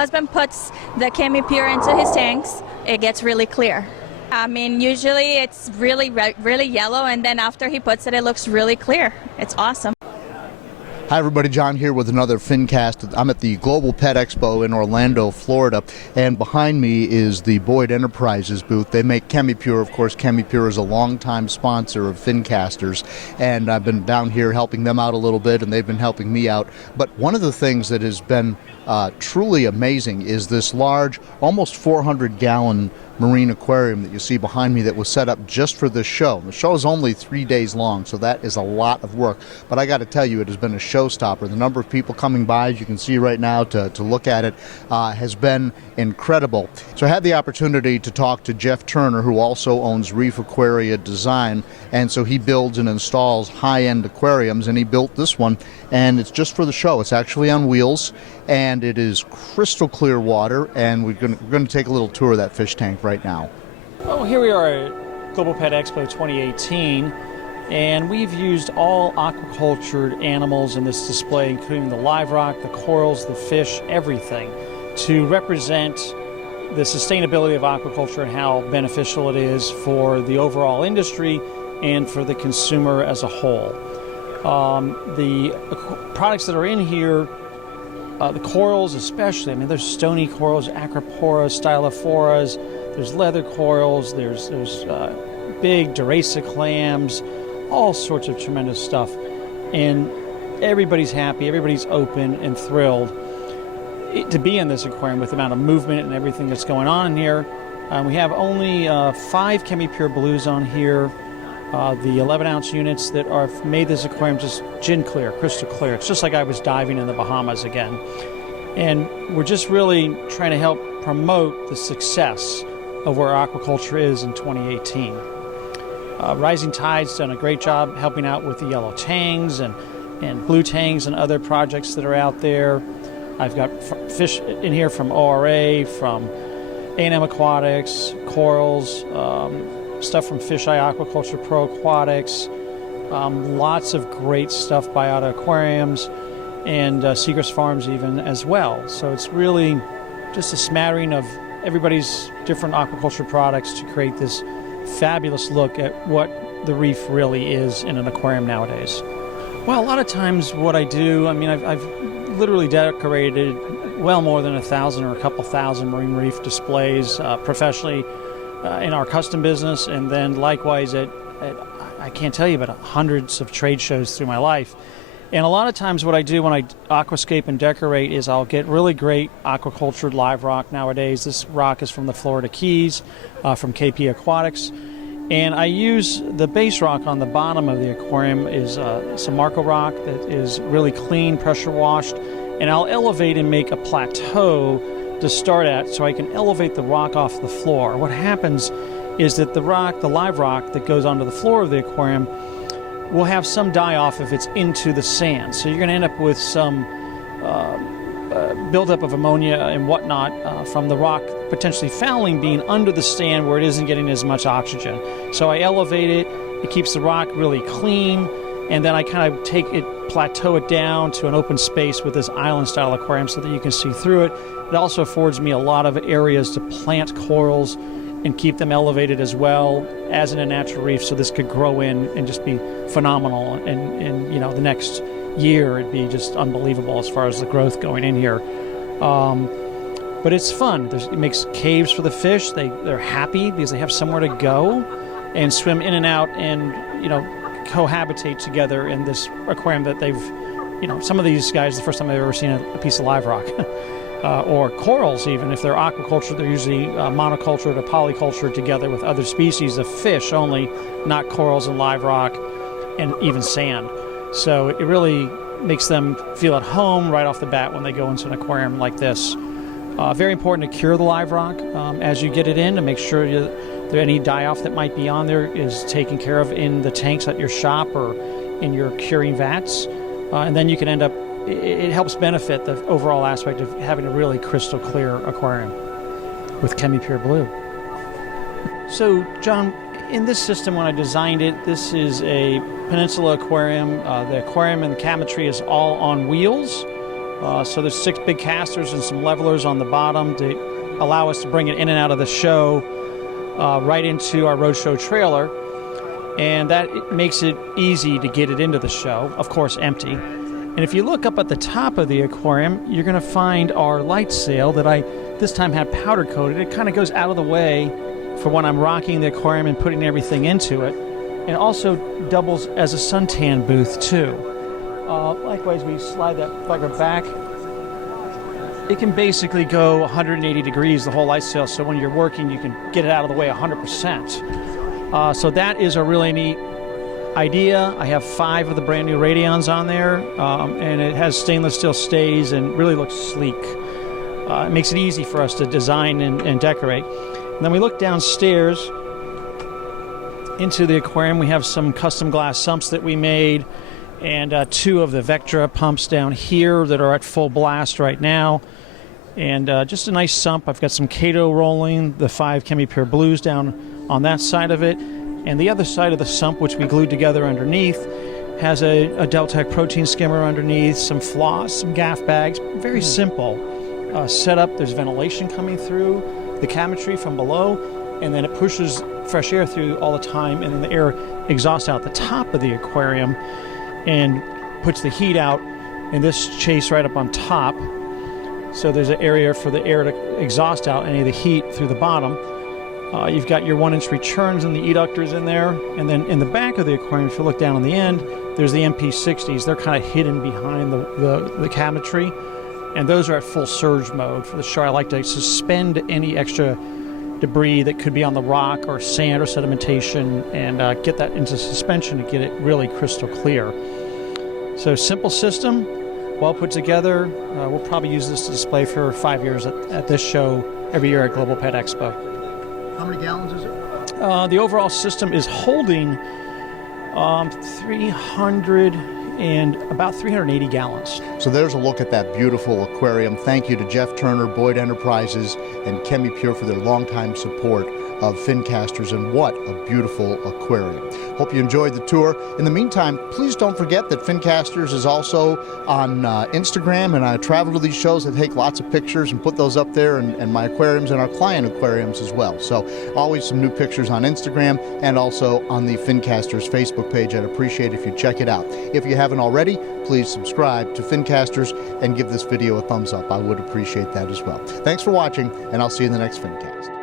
husband puts the Chemi-pure into his tanks, it gets really clear. I mean, usually it's really yellow, and then after he puts it, it looks really clear. It's awesome. Hi everybody, John here with another Fincast. I'm at the Global Pet Expo in Orlando, Florida, and behind me is the Boyd Enterprises booth. They make Chemi-pure. Of course, Chemi-pure is a longtime sponsor of Fincasters, and I've been down here helping them out a little bit, and they've been helping me out. But one of the things that has been truly amazing is this large, almost 400-gallon marine aquarium that you see behind me that was set up just for this show. The show is only 3 days long, so that is a lot of work. But I got to tell you, it has been a showstopper. The number of people coming by, as you can see right now, to look at it has been incredible. So I had the opportunity to talk to Jeff Turner, who also owns Reef Aquaria Design, and so he builds and installs high-end aquariums, and he built this one, and it's just for the show. It's actually on wheels, and it is crystal clear water, and we're going to take a little tour of that fish tank right now. Well, here we are at Global Pet Expo 2018, and we've used all aquacultured animals in this display, including the live rock, the corals, the fish, everything, to represent the sustainability of aquaculture and how beneficial it is for the overall industry and for the consumer as a whole. The products that are in here, the corals especially, I mean, there's stony corals, acropora, stylophoras, there's leather corals, there's big Durasic clams, all sorts of tremendous stuff. And everybody's happy, everybody's open and thrilled to be in this aquarium with the amount of movement and everything that's going on in here. We have only 5 Chemi-pure blues on here. The 11-ounce units that are made this aquarium just gin clear, crystal clear. It's just like I was diving in the Bahamas again. And we're just really trying to help promote the success of where aquaculture is in 2018. Rising Tide's done a great job helping out with the yellow tangs and blue tangs and other projects that are out there. I've got fish in here from ORA, from A&M Aquatics, corals, stuff from Fisheye Aquaculture Pro Aquatics, lots of great stuff by Otto Aquariums, and Seagrass Farms even as well. So it's really just a smattering of everybody's different aquaculture products to create this fabulous look at what the reef really is in an aquarium nowadays. Well, a lot of times what I do, I mean, I've literally decorated well more than 1,000 or a couple thousand marine reef displays professionally in our custom business, and then likewise at I can't tell you, but hundreds of trade shows through my life. And a lot of times what I do when I aquascape and decorate is I'll get really great aquacultured live rock nowadays. This rock is from the Florida Keys, from KP Aquatics. And I use the base rock on the bottom of the aquarium is some Marco rock that is really clean, pressure washed. And I'll elevate and make a plateau to start at so I can elevate the rock off the floor. What happens is that the rock, the live rock that goes onto the floor of the aquarium, will have some die off if it's into the sand. So you're going to end up with some buildup of ammonia and whatnot from the rock potentially fouling, being under the sand where it isn't getting as much oxygen. So I elevate it, it keeps the rock really clean, and then I kind of take it, plateau it down to an open space with this island style aquarium so that you can see through it. It also affords me a lot of areas to plant corals and keep them elevated as well as in a natural reef, so this could grow in and just be phenomenal. And you know, the next year it'd be just unbelievable as far as the growth going in here. But it's fun. It makes caves for the fish. They're happy because they have somewhere to go and swim in and out and, you know, cohabitate together in this aquarium that they've, you know, some of these guys, the first time I've ever seen a piece of live rock. Or corals even. If they're aquaculture, they're usually monocultured or polycultured together with other species of fish only, not corals and live rock and even sand. So it really makes them feel at home right off the bat when they go into an aquarium like this. Very important to cure the live rock as you get it in, to make sure that any die-off that might be on there is taken care of in the tanks at your shop or in your curing vats. And then you can end up, it helps benefit the overall aspect of having a really crystal clear aquarium with Chemi-pure blue. So, John, in this system, when I designed it, this is a peninsula aquarium. The aquarium and the cabinetry is all on wheels. So there's 6 big casters and some levelers on the bottom to allow us to bring it in and out of the show right into our roadshow trailer. And that makes it easy to get it into the show, of course empty. And if you look up at the top of the aquarium, you're going to find our light sail that I this time had powder coated. It kind of goes out of the way for when I'm rocking the aquarium and putting everything into it. And it also doubles as a suntan booth too. Likewise, we slide that bugger back. It can basically go 180 degrees, the whole light sail, so when you're working, you can get it out of the way 100%. So that is a really neat idea. I have 5 of the brand new Radions on there, and it has stainless steel stays and really looks sleek. It makes it easy for us to design and decorate. And then we look downstairs into the aquarium. We have some custom glass sumps that we made, and 2 of the Vectra pumps down here that are at full blast right now. And just a nice sump. I've got some Kato rolling, the 5 Chemi-pure blues down on that side of it. And the other side of the sump, which we glued together underneath, has a Deltec protein skimmer underneath, some floss, some gaff bags. Very simple setup. There's ventilation coming through the cabinetry from below, and then it pushes fresh air through all the time, and then the air exhausts out the top of the aquarium and puts the heat out in this chase right up on top. So there's an area for the air to exhaust out any of the heat through the bottom. You've got your 1-inch returns and the eductors in there. And then in the back of the aquarium, if you look down on the end, there's the MP60s. They're kind of hidden behind the cabinetry. And those are at full surge mode for the show. I like to suspend any extra debris that could be on the rock or sand or sedimentation and get that into suspension to get it really crystal clear. So simple system, well put together. We'll probably use this to display for 5 years at this show every year at Global Pet Expo. How many gallons is it? The overall system is holding 380 gallons. So there's a look at that beautiful aquarium. Thank you to Jeff Turner, Boyd Enterprises, and Chemi-pure for their longtime support of Fincasters, and what a beautiful aquarium. Hope you enjoyed the tour. In the meantime, please don't forget that Fincasters is also on Instagram, and I travel to these shows and take lots of pictures and put those up there, and my aquariums and our client aquariums as well. So always some new pictures on Instagram and also on the Fincasters Facebook page. I'd appreciate it if you check it out. If you haven't already, please subscribe to Fincasters and give this video a thumbs up. I would appreciate that as well. Thanks for watching, and I'll see you in the next Fincast.